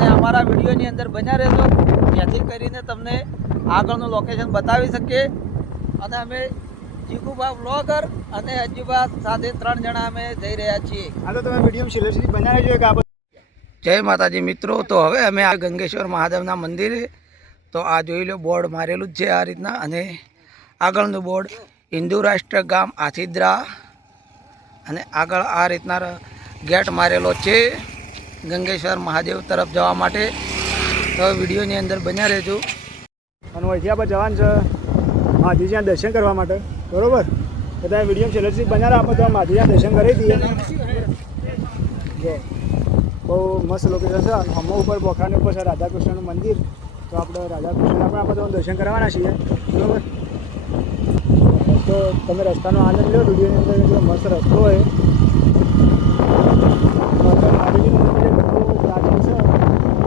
અને અમારા વિડીયોની અંદર બન્યા રહેજો, જેથી કરીને તમને આગળનું લોકેશન બતાવી શકીએ. અને અમે જીગુભા બ્લોગર અને અજુભા સાથે 3 જણા અમે જઈ રહ્યા છીએ. હાલો તમે વિડીયો છેલ્લે સુધી બન્યા રહેજો. જય માતાજી મિત્રો. તો હવે અમે આ ગંગેશ્વર મહાદેવના મંદિરે, તો આ જોઈ લો બોર્ડ મારેલું જ છે આ રીતના, અને આગળનું બોર્ડ હિન્દુ રાષ્ટ્ર ગામ આથિદ્રા, અને આગળ આ રીતના ગેટ મારેલો છે ગંગેશ્વર મહાદેવ તરફ જવા માટે. તો વિડીયોની અંદર બન્યા રહેજો. અને અહીંથી આપણે જવાનું છે માધીજીના દર્શન કરવા માટે, બરોબર? બધા વિડીયો છેલ્લે સુધી બન્યા આપણે તો માધીજીના દર્શન કરી દઈએ. જો બહુ મસ્ત લોકેશન છે. હમો ઉપર બોખાની ઉપર છે રાધાકૃષ્ણનું મંદિર. તો આપણે રાધાકૃષ્ણ આપણે તો દર્શન કરવાના છીએ, બરાબર? તો તમે રસ્તાનો આનંદ લો. વિડીયોની અંદર એટલો મસ્ત રસ્તો હોય. માધીજીનું મંદિર બધું પ્રાચીન છે.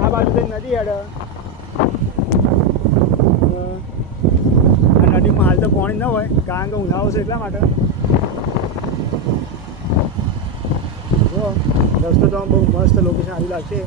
આ બાજુથી નદી હેડ. આ નદીમાં હાલ તો પાણી ન હોય, કારણ કે ઉનાળો છે એટલા માટે. જો રસ્તો તો બહુ મસ્ત લોકેશન આવી લાગશે.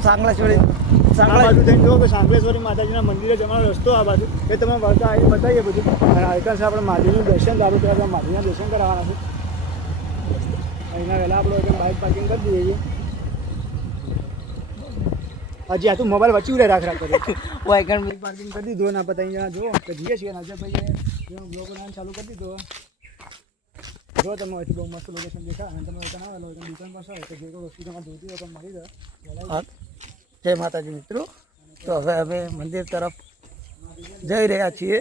બાજુ જો કે સાંગલેશ્વરી માતાજીના મંદિરે જવાનો રસ્તો આ બાજુ એ તમે વળતા આવી બતાવીએ બધું. અને આઈકન આપણે માધીનું દર્શન સારું થયા, આપણે માધીના દર્શન કરાવવાના છે. અહીંના વહેલા આપણે બાઇક પાર્કિંગ કરી દઈએ છીએ. હજી આ તું મોબાઈલ વચ્ચે ઉડે રાખ કરે વાયકન પાર્કિંગ કરી દીધું. ને આપણે અહીંયા જુઓ કે જઈએ છીએ ને ભાઈએ બ્લોગ બનાવવાનું ચાલુ કરી દીધો. જો તમે અહીંથી બહુ મસ્ત લોકેશન દેખાય અને તમે દુકાન આવેલો હોય તો દુકાન પાસે હોય તો જે કોઈ વસ્તુ તમારે જોઈતી હોય તો મળી જાય. જય માતાજી મિત્રો. તો હવે અમે મંદિર તરફ જઈ રહ્યા છીએ.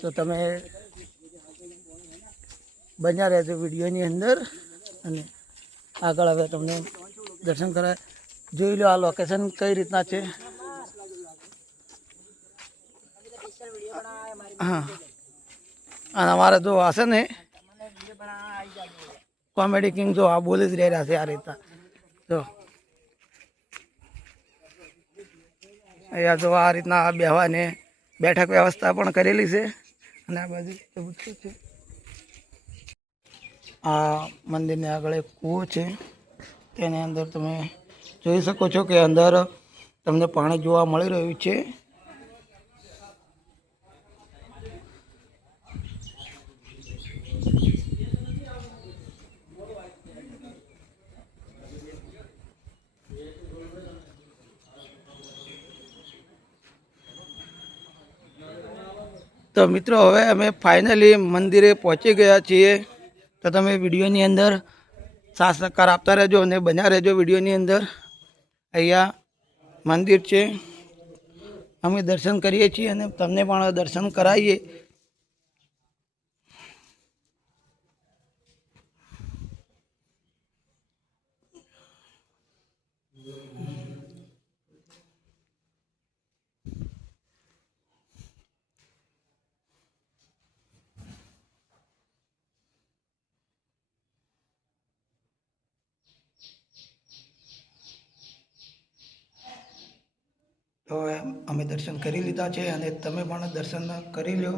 તો તમે બન્યા રહેજો વિડીયોની અંદર, અને આગળ હવે તમને દર્શન કરાય. જોઈ લો આ લોકેશન કઈ રીતના છે. હા, અને અમારે જો હશે ને કોમેડી કિંગ, જો આ બોલી જ રહ્યા છે આ રીતના. જો અહીંયા જો આ રીતના બેહવાને બેઠક વ્યવસ્થા પણ કરેલી છે. અને આ બાજુ છે આ મંદિરની આગળ એક કૂવો છે. તેની અંદર તમે જોઈ શકો છો કે અંદર તમને પાણી જોવા મળી રહ્યું છે. તો મિત્રો હવે અમે ફાઇનલી મંદિરે પહોંચી ગયા છીએ. તો તમે વિડીયોની અંદર સાથ સહકાર આપતા રહેજો અને બન્યા રહેજો વિડીયોની અંદર. અહીંયા મંદિર છે, અમે દર્શન કરીએ છીએ અને તમને પણ દર્શન કરાવીએ. તો અમે દર્શન કરી લીધા છે અને તમે પણ દર્શન કરી લો.